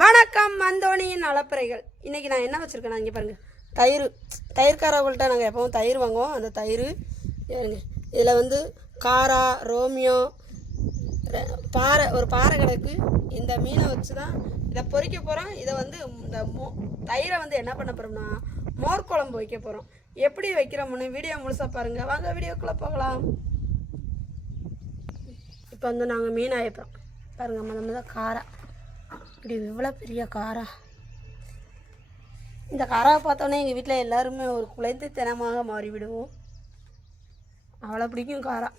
வணக்கம் மந்தோனியின் அலப்பறைகள் இன்றைக்கி நான் என்ன வச்சுருக்கேன் இங்கே பாருங்கள் தயிர். தயிர்காரவங்கள்ட்ட நாங்கள் எப்பவும் தயிர் வாங்குவோம். அந்த தயிர் இதில் வந்து காரா ரோமியோ பாறை ஒரு பாறை கிடக்கு. இந்த மீனை வச்சு தான் இதை பொறிக்க போகிறோம் இதை வந்து இந்த மோ தயிரை வந்து என்ன பண்ண போகிறோம்னா மோர் குழம்பு வைக்க போகிறோம் எப்படி வைக்கிறோம்னு வீடியோ முழுசாக பாருங்கள் வாங்க வீடியோக்குள்ளே போகலாம். இப்போ வந்து நாங்கள் மீன் ஆயப்போம் பாருங்கள் முத முத காரா. இப்படி இவ்வளோ பெரிய காரா? இந்த காராவை பார்த்தோன்னே எங்கள் வீட்டில் எல்லாருமே ஒரு குழந்தை தினமாக மாறிவிடுவோம். அவ்வளோ பிடிக்கும் காரா.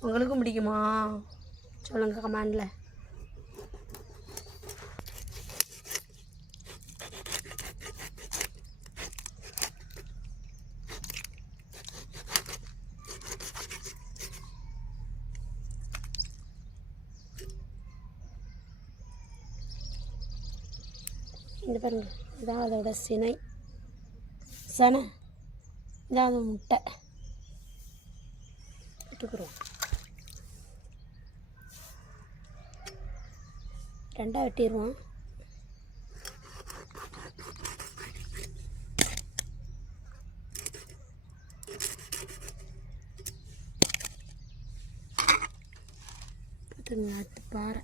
உங்களுக்கும் பிடிக்குமா? சொல்லுங்கள் கமெண்டில் இந்த பாருங்க. இதான் அதோட சினை. சனை. இதான் அது முட்டை. விட்டுக்குறோம் ரெண்டாக வெட்டிடுவோம். பார்த்துங்க அடுத்து பாறை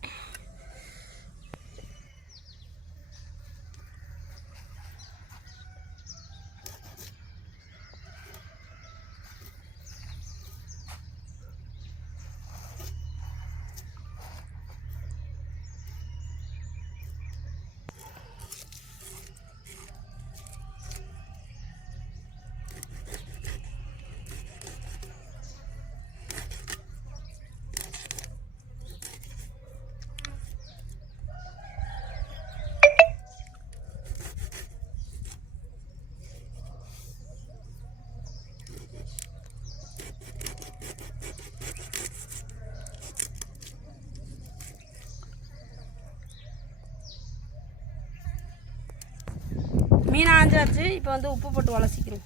காஞ்சாச்சு இப்போ வந்து உப்பு போட்டு வளசிக்கிறோம்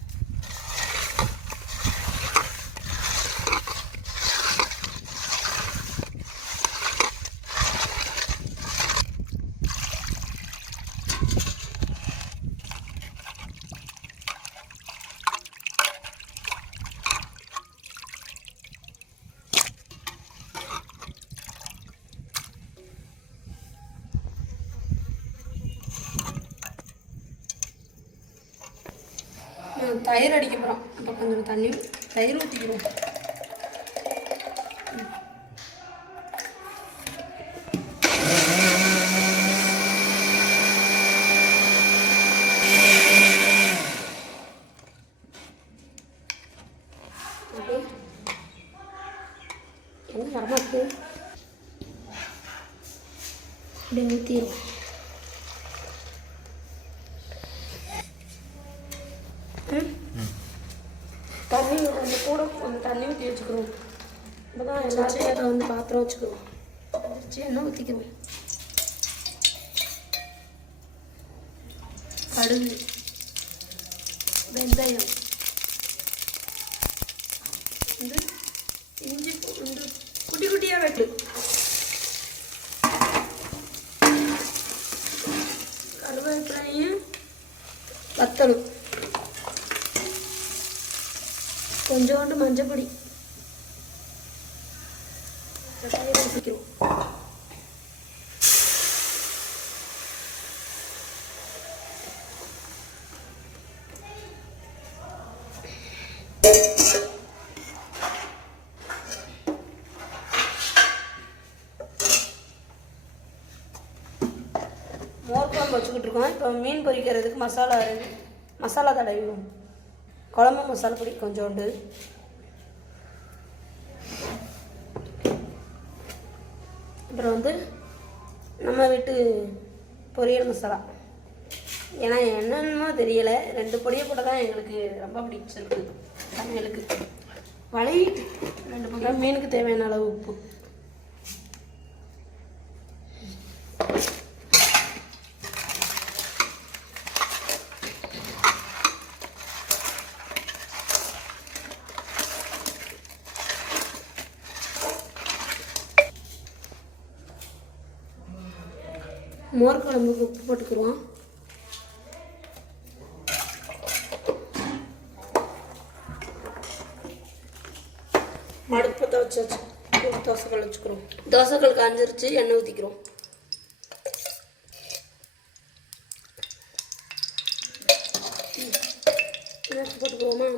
தயிர் அடிக்க போகிறோம் இப்போ கொஞ்சம் தண்ணி தயிர் ஊற்றிக்கிறோம் என்ன வரமாட்டு இப்படி ஊற்றிடும் தண்ணி இப்போ தான் எல்லாத்தையும் அதை வந்து பாத்திரம் வச்சுக்கிறோம் வச்சு எண்ணெய் ஊற்றிக்கிறோம் கடுகு வெந்தயம் வந்து இஞ்சி பூண்டு குட்டி குட்டியாக வெட்டு கருவேப்பிலையும் வத்தலும் கொஞ்சோண்டு மஞ்சள் வச்சுக்கிட்டு இருக்கோம் இப்போ மீன் பொரிக்கிறதுக்கு மசாலா மசாலா தடவிடுவோம் குழம்பு மசாலா பொடி கொஞ்சோண்டு. அப்புறம் வந்து நம்ம வீட்டு பொரியல் மசாலா. ஏன்னா என்னென்னமோ தெரியலை. ரெண்டு பொடியை கூட தான் எங்களுக்கு ரொம்ப பிடிச்சிருக்கு. சமையலுக்கு வளையிட்டு ரெண்டு பொடி மீனுக்கு தேவையான அளவு உப்பு. மோர் குழம்புக்கு உப்பு போட்டுக்குருவோம் அடுப்பத்தை வச்சாச்சு ஒரு தோசைக்கல் வச்சுக்கிறோம். தோசைக்கல் காஞ்சிருச்சு எண்ணெய் ஊற்றிக்கிறோம் போட்டுக்குவோமா?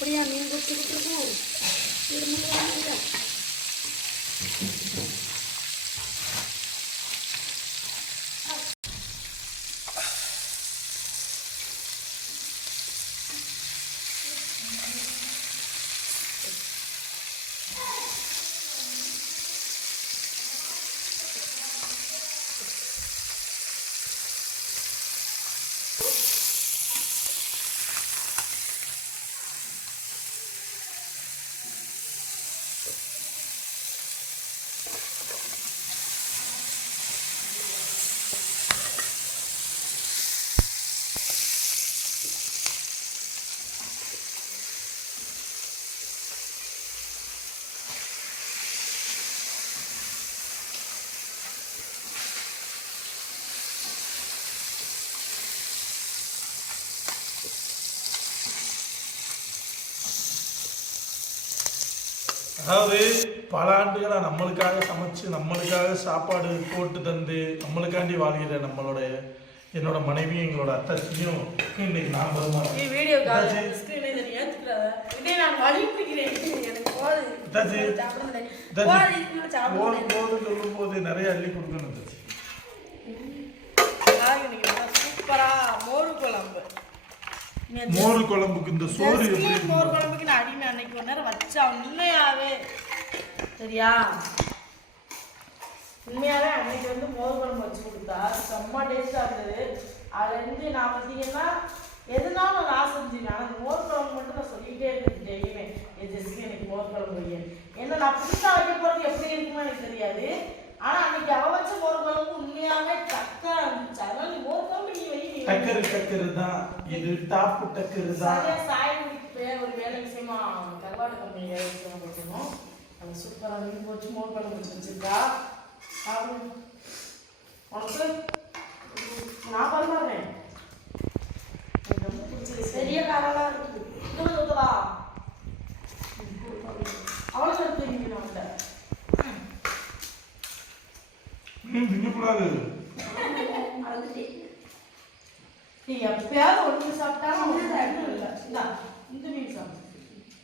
அப்படியா மீன் கொடுத்துக்கிட்டு இருக்கோம் திரும்ப அதாவது பல ஆண்டுகளாக நம்மளுக்காக சமைச்சு நம்மளுக்காக சாப்பாடு போட்டு தந்து நம்மளுக்காண்டி வாழ்கிற நம்மளுடைய என்னோட மனைவியும் எங்களோட அத்தாச்சியும் இன்னைக்கு நான் கால் அத்தாச்சி போதும் சொல்லும் போது நிறைய அள்ளி கொடுக்கணும் அத்தாச்சி நான் இன்னைக்கு நல்லா சூப்பரா மோர் குழம்பு நீ அந்த மோர் குழம்புக்கு இந்த சோறு? மோர் குழம்புக்கு நான் அடிமை அன்னைக்கு ஒரு நேரம் வச்சா உண்மையாவே. சரியா? உண்மையாவே அன்னைக்கு வந்து மோர் குழம்பு வச்சு கொடுத்தா செம்ம டேஸ்டா இருந்தது. அதுல இருந்து நான் பார்த்தீங்கன்னா எதுனாலும் நான் செஞ்சுருக்கேன் ஆனால் அந்த மோர் குழம்பு மட்டும் நான் சொல்லிக்கிட்டே இருக்கேன் டெய்லியுமே என் ஜெஸ்மி எனக்கு மோர் குழம்பு வையேன் என்ன நான் புதுசாக வைக்க போகிறது எப்படி இருக்குமோ எனக்கு தெரியாது ஆனால் அன்னைக்கு அவ வச்ச மோர் குழம்பு உண்மையாவே டக்கா இருந்துச்சு அதனால நீ மோர் குழம்பு நீ வை நீ வை. டக்கரு டக்கரு தான் இது டாப்பு டக்கரு தான் சரியா சாயலுக்கு பேர் ஒரு வேலை விஷயமா கருவாடு கம்பெனி வேலை விஷயமா போட்டணும் அது சூப்பராக மீன் போச்சு மோர் குழம்பு வச்சு வச்சிருக்கா. உனக்கு? நான் பண்ணுறேன் ரொம்ப பிடிச்சது பெரிய காரெல்லாம் இருக்குது இன்னும் ஊற்றவா அவ்வளோ நீங்கள் அவன்கிட்ட இன்னும் திங்கக்கூடாது. மறந்துட்டேன். நீ எப்பயாவது ஒன்று சாப்பிட்டாலும் ஒன்றும் இல்லை இந்தா இந்த மீன் சாப்பிடு.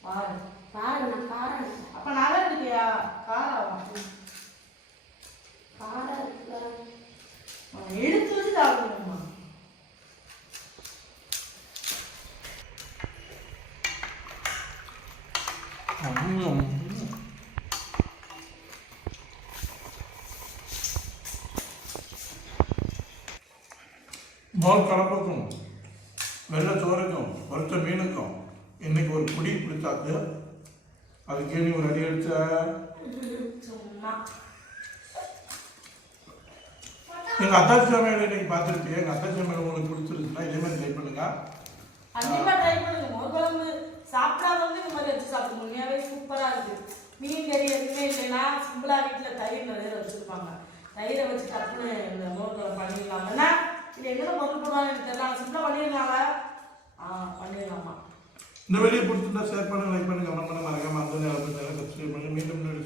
பாரு. பாருங்க நான் காரம் அப்போ நல்லா இருக்கியா? காரம் காரம் இருக்குல்ல எடுத்து வச்சு சாப்பிடணுமா ம். மோர் ஒரு குடி பிடிச்சாக்கு அதுக்கே நீ ஒரு அடி அடிச்ச சும்மா. எங்க அத்தாச்சி சமையல் இன்னைக்கு பார்த்துருப்பீங்க எங்க அத்தாச்சி சமையல் உங்களுக்கு பிடிச்சிருச்சுன்னா இதே மாதிரி ட்ரை பண்ணுங்க. கண்டிப்பா ட்ரை பண்ணுங்க. மோர் குழம்பு சாப்பிடாதவங்க இந்த மாதிரி வச்சு சாப்பிடுங்க உண்மையாவே சூப்பரா இருக்கு. மீன் கறி எதுவுமே இல்லைன்னா சிம்பிளா வீட்டுல தயிர் நிறைய வச்சிருப்பாங்க தயிரை வச்சு டக்குன்னு இந்த மோர் குழம்பு பண்ணிடலாம்னா இது எங்கே பொருள் போடுவாங்க எனக்கு தெரியல. சிம்பிளா பண்ணிடலாம்ல. ஆ பண்ணிடலாமா? இந்த வெளியே பிடிச்சிருந்தா ஷேர் பண்ணுங்க லைக் பண்ணுங்க கமெண்ட் பண்ணுங்க மறக்காம அந்த நேரத்தில் சப்ஸ்கிரைப் பண்ணுங்க. மீண்டும் இன்னொரு